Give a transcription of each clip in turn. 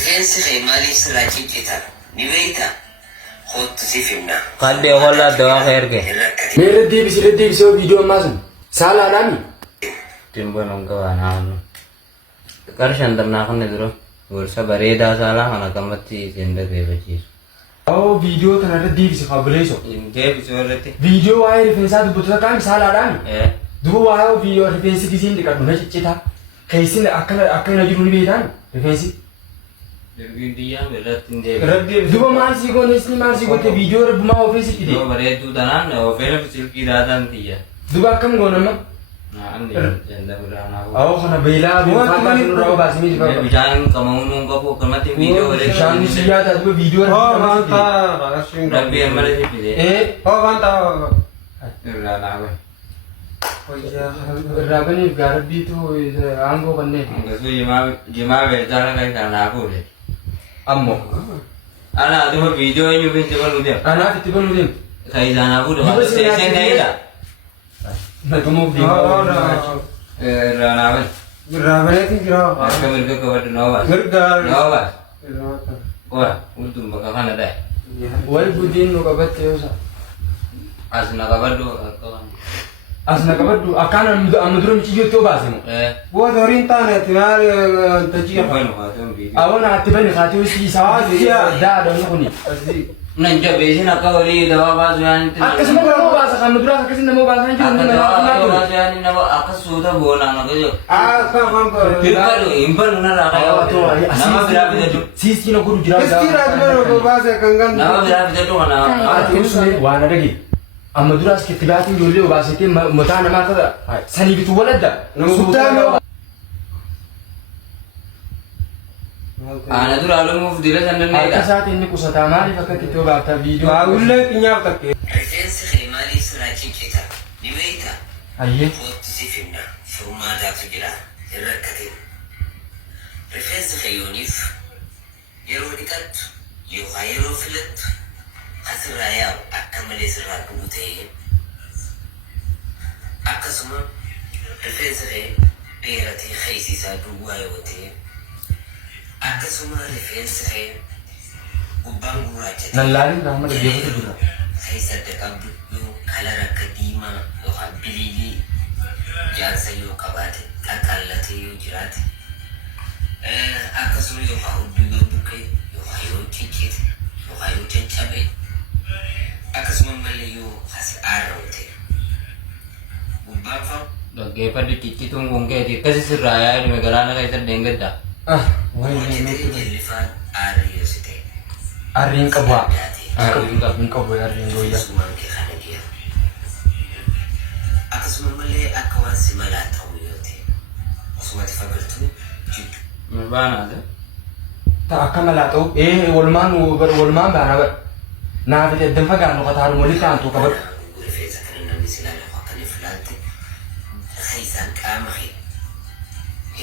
Rifeensi kee maaliif sirraa ciccita? Ni beektaa? Kottu si fimna. Qalbii wallaa dawaa ka erge. Mee deebisee viidiyoo ammaa sun saalaadhaani? Timbo nunga waanaanu. Qarshan darnaa kunne duro. Gorsa bareedaa saalaa kana kamatti isin dhaggeeffachiisu. Viidiyoo kana irra deebise kabileesoo. Deebisee irratti. Viidiyoo waa'ee rifeensaa dubbatu takkaan saalaadhaani? Duba waa'ee viidiyoo rifeensi gisiin dhiqadhu na ciccita. Keessin akkana jiru ni beektaan rifeensi. Duba maal si goonesni maal si goote viidiyoo rabbumaa ofiisi fide. Yoo bareedduu tanaan ofeera silkii daataan tiyya. Duba akkam goonama? Kana beelaa beekaa nurraa baasimii jiru. Bishaan qabamuun qabu akkamatti viidiyoo bareedu. Bishaan si yaada duba viidiyoo rabbii amma lafi fide. Irraa baniif gaarabbiitu aangoo kanneen. Akkasuma jimaa beektaa kan kanaafuudha. Ammoo. Ana aduma viidiyoo eenyu fi itti baluu deema. Anaaf itti baluu deema. Kan isaanaafudha. Waan seeseen ta'edha. Nagamuuf deema. Raanaafan. Raabaneetiin jira. Akka mirga qabaddu noobaas. Noobaas. Waa ultuun bakka kana dhaye. Wal gudiin nu qabatte yoo isa. As na qabaddu. Asna kabaddu akkaan amma dura michiyyootti yoo baase moo? Bu'aa horiin taane ati maal tajjiga? Awwan ati bani kaati hosi isaa daadha kuni. Nan jabeesin akka horii dawaa baasu yaanitti. Akkasuma nama baasa kan dura akkasii nama baasan jiru nama dawaa baasu yaani nama akka suuta boonaan akka jiru. Hirkatu hin banu narraa qayyoo. Nama biraa bitatu. Siiskina godhu jira. Nama biraa bitatu kana. Waan adagi. Amma duraas kitibaatiin ijoollee obaasitee mataa namaa ta'a sanii bitu waladda. Ana dura lumuuf dila sannan Akka isaatiin inni qusataa maaliif akka itti obaaftaa viidiyoo? Baawullee qinyaaf takkee. Rifeensi kee maaliif sirraa ciccita? Ni beektaa? Ayyee. Kottu si fimna. Furmaataatu jira. Hin rakkatin. Rifeensi kee yooniif yeroo dhiqattu yookaan yeroo filattu asirraa yaa'u akka malee sirraa dhugu ta'ee akkasuma rifeensa kee dheeratee keessisaa duwwaa yoo ta'e akkasuma rifeensa kee gubbaan gurraachate Lallaaleen qaama dhaggeeffatu jira. keessa adda qabdu yoo kalara akka diimaa yookaan biliilii jaarsa yoo qabaate qaqallatee yoo jiraate akkasuma yookaan hudduu yoo buqqee yookaan yoo ciccite yookaan yoo caccabe akkasuma malee yoo as aarrawte gubbaan fa'a. Dhaggeeffadhu ciccituun kun keeti akkasi sirraa yaa'e magaalaa keessa deengedda. Jellifaan aarri yoo si ta'e. Arriin qabu haa. Arriin qabu. Hin qabu arriin gooyya. Akkasumaan kee kana dhiyeef. Akkasuma malee akka waan si malaa ta'u yoo ta'e osumatti fagirtuu jiddu. Baanaate. Ta'a akka malaa ta'u walumaan baana bara. Naaf itti addan fagaannu qataadhu walitti aantuu qabadhu. Rifeensa kana namni si ilaala akka inni filaatte keessaan qaama kee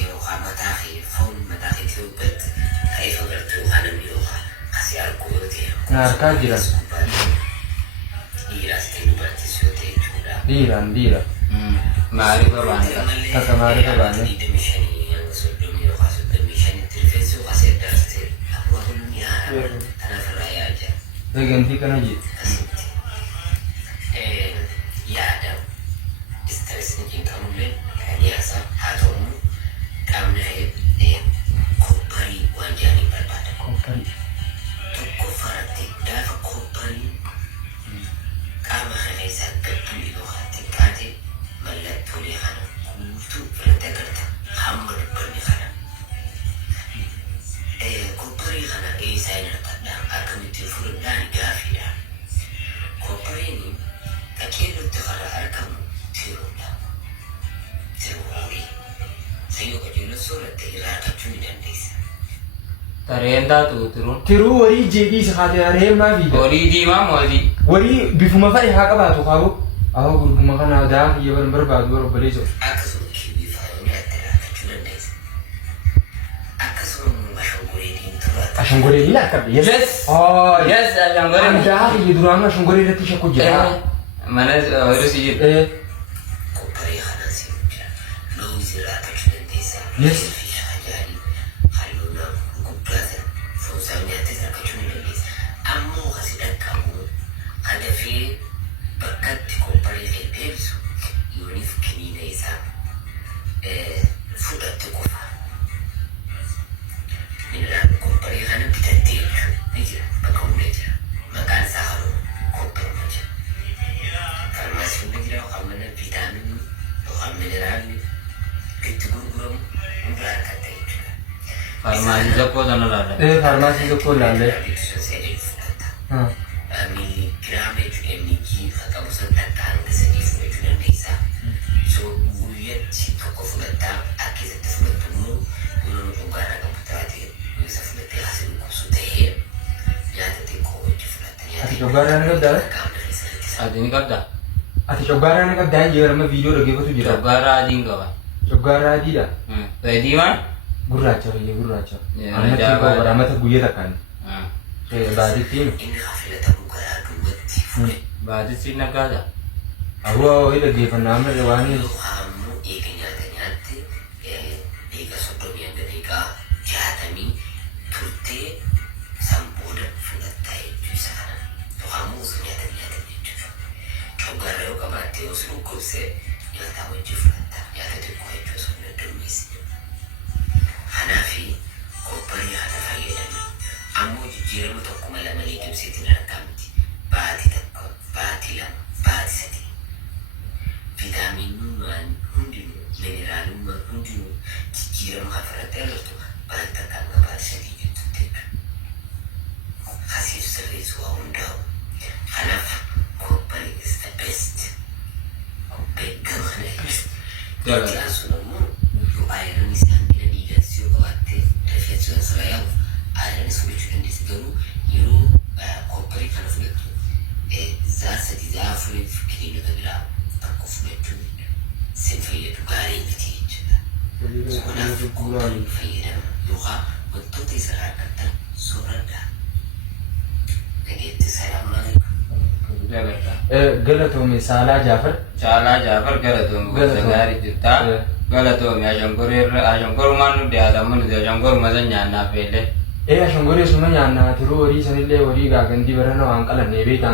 yookaan mataa kee foon mataa kee ta'uu irratti ka'ee fagirtuu yookaan namni yookaan asii arguu yoo ta'e. Na harkaa jiran. Dhiiraas ta'e dubartis yoo ta'e jechuudha. Dhiira. Maaliif babaane qaba? Takka maaliif babaane? 25 hanga 30 yookaan 35 rifeensi yookaan asii addaas ta'e akkuma kunni haala kanaaf irraa yaa'aa jira. Eegantii kana jiru. Yaada istireesni qiinxamullee dhiyaasa haa ta'u qaamni koopparii waan jedhanii barbaada. Koopparii. Tokkoffaatti gaafa koopparii qaama kana isaa gadduu yookaan xiqqaate mallattoolee kana guutuu irratti agarta hamma dubbanni kana. Koopparii kana eessaa hin argadha akkamitti fudhadhaan gaafiidha. Koopariin qaceellotti kana argamu tiruudha. Tiruu horii. Sayyoo qaceelloo sooratte irraa argachuu ni dandeessa. Tareen taatu tiruun. Tiruu warii jeebii isa haatee aree maafi? Horii diimaa mootii. Warii bifuma fa'i haa qabaatu qabu. Awwa gurguma kana daa kiyya barbaadu barbadeessu. Akkasuma kiiwii faayonii adda argachuu dandeessa. Akkasuma mashangooleetiin turaa. Ashangoolee ni akka Yes. Yes, ashangoolee. Daa kiyya duraan ashangoolee irratti shakku jira. Mana horii si jiru. Koopparii kanaan si hojjaa. Loon irraa argachuu dandeessa. Yes. Fi shaajaarii halluu nama gubbaatan nyaattee sarkachuu ni dandeessa. Ammoo kasi dhaqqabu hadafee bakkatti kopparee kan deebisu yooniif kiniina isaa fudhatte qofa. Mineraan kopparee kana bitattee ni jira bakka hundee jira. Maqaan isaa haroo kopparuma jira. Farmaasii hunda jira yookaan mana viitaaminii yookaan mineraalni itti gurguramu hunda harkatti jechuudha. Farmaasii tokko sana laalla. Farmaasii tokko laalle. Miligiraama jechuudha migii qabu san takkaan hanga sadii fudhachuu dandeessa. So guyyatti tokko fudhattaa akka keessatti fudhattu immoo yeroo dhugaaraa qabu taate isa fudhattee haasawuu kubsu ta'ee nyaata xiqqoo hojii fudhatta. Ati dhugaaraa ni qabdaa? Ati ni qabdaa? Ati dhugaaraa ni qabdaa hin jedhama viidiyoo dhaggeeffatu jira. Dhugaaraa adiin qaba. Dhugaaraa adiidha? Diimaa? Gurraacha baay'ee gurraacha. Amata guyyaa takkaan. Baadittiin. Inni filatamu garaa duubatti fuudhe. Baadittiin nagaadha. Awwaa wayii dhaggeeffannaa amma waan Hammu eega nyaata nyaatte eega 30 hanga daqiiqaa 60 turtee san booda fudhattaa jechuu isa kana. Hammu osoo nyaata jechuudha. Dhugaaraa yoo qabaatte yoo si dhukkubse nyaata wajjin fudhatta. Nyaata xiqqoo jechuu osoo hin dadhabsiisne. Kanaafi kopparii haala fayyadamu. Ammoo jijjiirama tokkuma lama leegimseetiin argamti. Baatii tokko, baatii lama, baatii sadii. Viitaaminummaan hundinuu, mineraalummaan hundinuu jijjiirama hafarratti agartu baatii takka hanga baatii sadii jettutti. Kasiif sirreessu waa hundaa'u. Kanaaf kopparii is the best. Beekama kana ibsa. Jijjiiraan sun ammoo yoo ayiran isaan bira dhiigaas yoo qabaatte rifeensi waan sirraa yaa'u ayiran isa fudhachuu dandeessi garuu yeroo kopparii kana fudhattu zaa sadii zaa afuriif kiliinota biraa tokko fudhachuun sin fayyadu gaarii miti jechuudha. Kanaaf kopparii fayyadama yookaan wantoota isarraa argattan sooradha. Dhageetti salaamu Galatoome Saalaa Jaafar. Caalaa Jaafar galatoome gosa gaarii jirta. Galatoome ashonkorumaan nu dhiyaatamu nuti ashonkoruma san nyaannaaf beellee. Ashonkoree suma nyaannaa turuu horii sanillee horii gaagandii barana waan qalannee beekan.